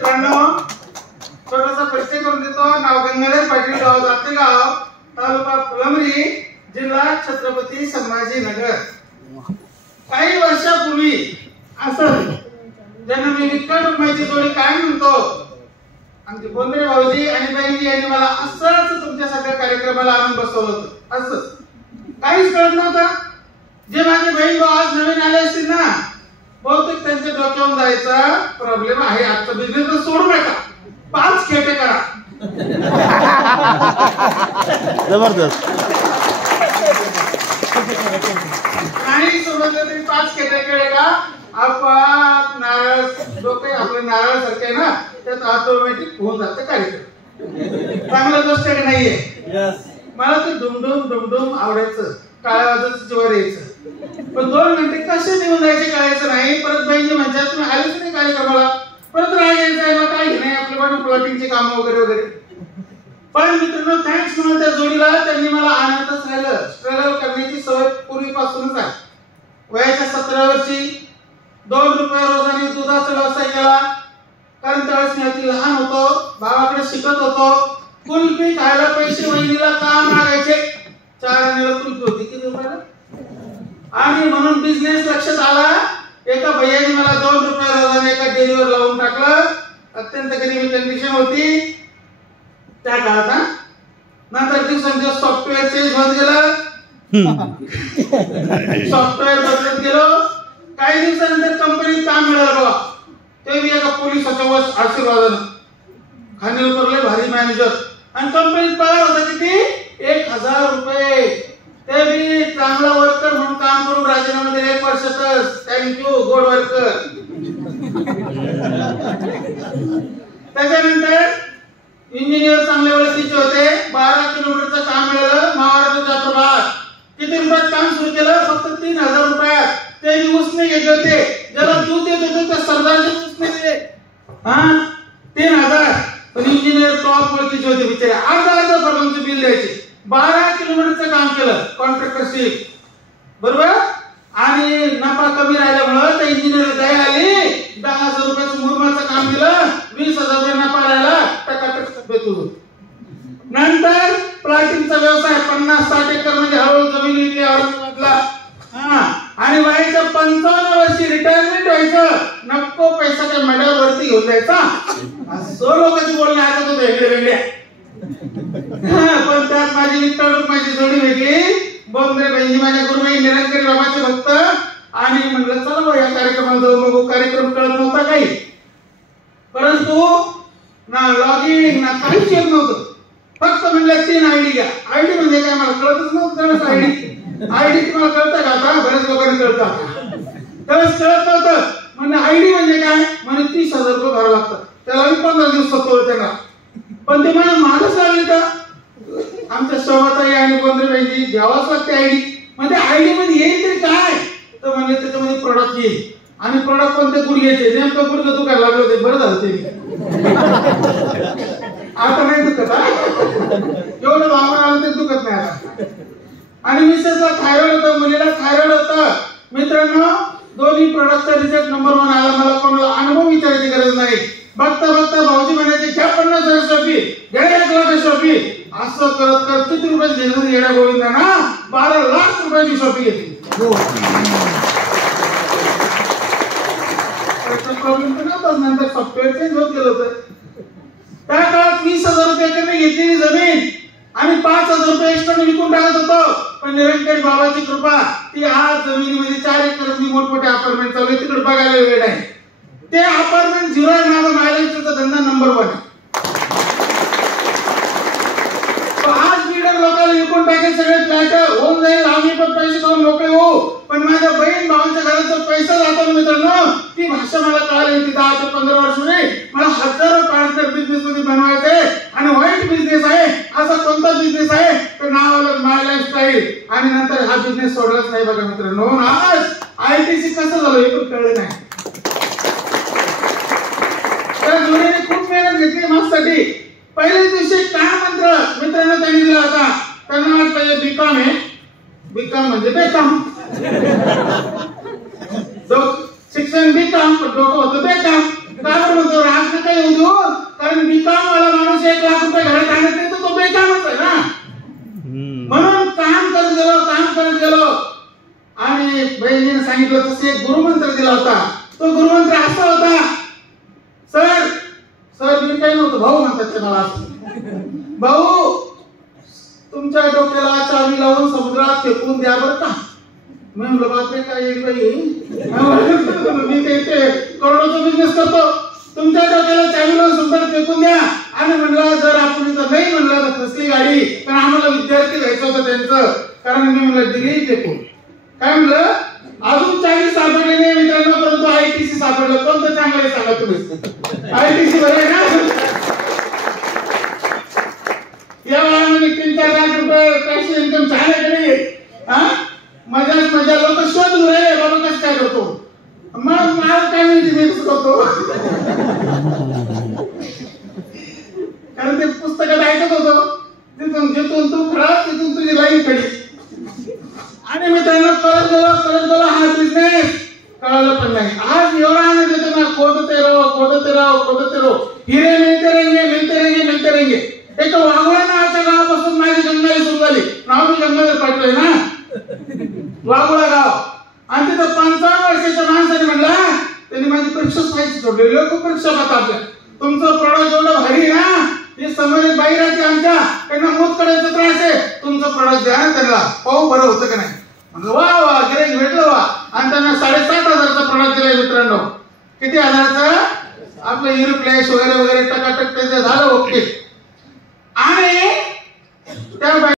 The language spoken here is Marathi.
मित्रांनो, छोटासा परिचय करून देतो. नाव गंगाधर पाटील, गाव जातेगाव, तालुका फुलंब्री, जिल्हा छत्रपती संभाजीनगर. काही वर्षापूर्वी असं ज्यांना मी विठ्ठल रुक्माईची जोडी काय म्हणतो, आमचे बोंद्रे भाऊजी आणि बहिणी यांनी मला असंच तुमच्यासारख्या कार्यक्रमाला आणून बसवलं होतं. असंच काहीच कळत नव्हतं. जे माझे बहीण भाऊ आज नवीन आले असतील ना, बहुतेक त्यांच्या डोक्यावर जायचा प्रॉब्लेम आहे. आजचा बिझनेस सोडू नका, 5 खेटे करा. जबरदस्त. नाही सोडलं तरी 5 खेटे केले का आपण नारळ, डोके आपले नारळ सारखे ना, त्यात ऑटोमॅटिक होऊन जातं कार्यक्रम. चांगलं गोष्ट नाहीये. मला ते डुमडुम डुमडुम आवडायचं, काळ्या वाजाचं जीवावर यायचं. पण 2 मिनिटे कसे निघून जायचे कळायचं नाही. परत बहिणी म्हणतात तुम्ही आलेच नाही कार्यक्रमाला, परत राहायचं आहे, मग काही नाही आपले पण प्लॉटिंगचे काम वगैरे वगैरे. पण मित्रांनो, थँक्स म्हणून त्या जोडीला त्यांनी मला आणतच राहिलं. स्ट्रगल करण्याची सवय पूर्वीपासूनच आहे. वयाच्या 17 वर्षी 2 रुपये रोजाने दुधाचा व्यवसाय केला. कारण त्यावेळेस मी अति लहान होतो, भावाकडे शिकत होतो. कुल्फी खायला पैसे वहिनीला का मागायचे. 4 आण्याला कुल्फी होती, किती रुपयाला. आणि म्हणून बिझनेस लक्षात आला. एका भैयाने मला 2 रुपये रोजाने एका डेअरीवर लावून टाकलं. अत्यंत गरीबी कंडिशन होती त्या काळात. नंतर दिवसेंदिवस सॉफ्टवेअर चेंज होत गेलं, सॉफ्टवेअर बदलत गेलो. काही दिवसानंतर कंपनीत काम मिळालं बघा. ते बी एका पोलिसाच्या आशीर्वादानं. खानेल करले भारी मॅनेजर. आणि कंपनीत पगार होता किती, 1000 रुपये. ते बी चांगला वर्कर म्हणून काम करून राजीनामा दिले 1 वर्षातच. Thank you good worker. त्याच्यानंतर इंजिनियर चांगल्या ओळखीचे होते. 12 किलोमीटरचं काम मिळालं महाराष्ट्राच्या प्रभात. किती रुपयात काम सुरू केलं, फक्त 3000 रुपयात. ते उसने घेतले होते. ज्याला दूध देत होते त्या सरदारचे उसने दिले. 3000. पण इंजिनियर टॉप ओळखीचे होते बिचारे. अर्धा फर्मांचे बिल द्यायचे. 12 किलोमीटरचं काम केलं कॉन्ट्रॅक्टरशिप, बरोबर. आणि नफा कमी राहिल्यामुळे त्या इंजिनियर दया आली. 10,000 रुपयाचं मुरमाचं काम दिलं, 20,000 रुपये नफा राहिला. टकाटक तब्येत होती. नंतर प्लॉटिंगचा व्यवसाय 50-60 एकर म्हणजे हळूहळू जमीन विकली औरंगाबादला. आणि वयाच्या 55 वर्षी रिटायरमेंट व्हायचं. नको पैसा त्या मेडलवरती घेऊन जायचा. असं लोकांची बोलणे ऐकत होते वेगळे वेगळे. पण त्यात माझी विठ्ठल रुक्माईची जोडी वेगळी. बोंद्रे बहिणी माझ्या गुरुबाई निरंकारी बाबाचे भक्त. आणि म्हणलं चला बघ या कार्यक्रमाला जाऊ. बघू. कार्यक्रम कळत नव्हता काही, परंतु ना लॉगिन ना काहीच येत नव्हतं. फक्त म्हणलं 3 आयडी घ्या. आयडी म्हणजे काय मला कळतच नव्हतं. आयडी तुम्हाला कळतं का आता, बऱ्याच लोकांनी कळतं. त्यावेळेस कळत नव्हतं. म्हणजे आयडी म्हणजे काय, म्हणजे 30,000 रुपये भरावं लागतं. त्याला 15 दिवस होतो त्यांना. पण ते मला महागच लागली का. आमच्या शोभाताई आणि बोंद्रेबाईंची घ्यावाच लागते आयडी. म्हणजे आयडी मध्ये येईल तरी काय, तर म्हणजे त्याच्यामध्ये प्रोडक्ट येईल. आणि प्रोडक्ट कोणते गुडघ्याचे, नेमकं गुडघं दुखायला लागलं होते. बरं झालं ते आता नाही दुखत. एवढं वापर आलं ते दुखत नाही आता. आणि मिसेसला थायरॉइड होतं, मुलीला थायरॉइड होतं. मित्रांनो, दोन्ही प्रोडक्टचा रिझल्ट नंबर 1 आला. मला कोणाला अनुभव विचारायची गरज नाही. बघता बघता भाऊजी म्हणायचे घ्या 50,000 शॉपी, घ्या 1,00,000 शॉपी. असं करत करत किती रुपये घेतलं येण्या गोविंदांना, 12 लाख रुपयाची शॉपी घेतली. प्रॉब्लेम तर नव्हताच. नंतर सॉफ्टवेअर चेंज होत गेलं होतं. त्या काळात 20,000 रुपयाकडे घेतलेली जमीन आम्ही 5,000 रुपये एक्स्ट्रा विकून टाकत होतो. पण निरंकारी बाबाची कृपा, ती आज जमिनीमध्ये 4 एकर मोठमोठे अपार्टमेंट चालू आहे. तिकडे बघायला वेळ आहे. ते अपार्टमेंट 0 आहे. माझा मायलेजचा धंदा नंबर 1. आज बिल्डर लोकांना विकून टाकेल सगळे फ्लॅट होऊन जाईल. आम्ही पण पैसे करून मोकळे होऊ. पण माझ्या बहीण भावांच्या घराचा पैसा जातो मित्रांनो. ती भाषा मला कळाली होती 10 ते 15 वर्षांनी. मला हजारो पार्टनर बिझनेस मध्ये बनवायचे. आणि वाईट बिझनेस आहे असा कोणता बिझनेस आहे तर नाव आलं माय लाईफस्टाईल. आणि नंतर हा बिझनेस सोडलाच नाही बघा मित्रांनो. आज आयटीसी कसं झालं हे पण कळले नाही. त्या जोडीने खूप मेहनत घेतली माझ्यासाठी. पहिल्याच दिवशी काय मंत्र मित्रांनो त्यांनी दिला होता. त्यांना वाटलं हे बीकॉम आहे. बीकॉम म्हणजे बेकॉम. शिक्षण बीकॉम पण डोकं होतं बेकॉम. आपण म्हणतो राग नका येऊ देऊ, कारण बिकाम वाला माणूस 1 लाख रुपये घरात आणत नाही तर तो बेकामच आहे ना. म्हणून काम करत गेलो आणि बहिणीने सांगितलं तसं एक गुरुमंत्र दिला होता. तो गुरुमंत्र असा होता, सर मी काही नव्हतं, भाऊ म्हणतात ते मला. भाऊ तुमच्या डोक्याला चावी लावून समुद्रात फेकून द्या बरं का. मी म्हणलं बापरे काय एक बाई, मी ते करोडोचा बिझनेस करतो, तुमच्या डोक्याला चावी लावून समुद्रात फेकून द्या. आणि म्हणलं जर आपण इथं नाही म्हणलं तर फसली गाडी, पण आम्हाला विद्यार्थी घ्यायचं होतं त्यांचं, कारण मी म्हणलं दिली फेकून. काय म्हणलं अजून चावी सापडले नाही मित्रांनो, परंतु ITC सापडलं. कोणतं चांगलं आहे सांगा तुम्ही. ITC बरं आहे ना. या वयामध्ये 3-4 लाख रुपये कॅश इन्कम छान आहे की नाही. मजा लोक शोधून राहिले बाबा कसं काय करतो, मग मला काय माहिती मी कसं करतो. कारण ते पुस्तकात ऐकत होतो, जिथून तू खरा तिथून तुझी लाईन खडी. आणि मित्रांनो करत गेलो हा बिझनेस कळलं पण नाही. आज एवढा आनंद येतो ना, खोदते रहो हिरे मिळते रहेंगे. एक वाघोळा नावाच्या गावापासून माझी जंगलाची सुरू झाली. नाव मी जंगलात पाठवलंय ना, वाघोळा गाव. आणि तिथं 55 वर्षाच्या माणसाने म्हणला, त्यांनी माझी परीक्षाच व्हायची सोडली. लोक परीक्षा पाहतात, तुमचं प्रॉडक्ट एवढं भारी ना, हे समोर बाई राहते आमच्या, त्यांना मूत करायचा त्रास आहे, तुमचं प्रॉडक्ट द्या ना त्यांना, पाहू बरं होतं का नाही. म्हणलं वा गिऱ्हाईक भेटलं वा. आणि त्यांना 7,500चा प्रॉडक्ट दिलाय मित्रांनो. किती हजाराचा? आपलं युरोप्लेस वगैरे टकाटक त्याचं झालं ओके. आणि त्या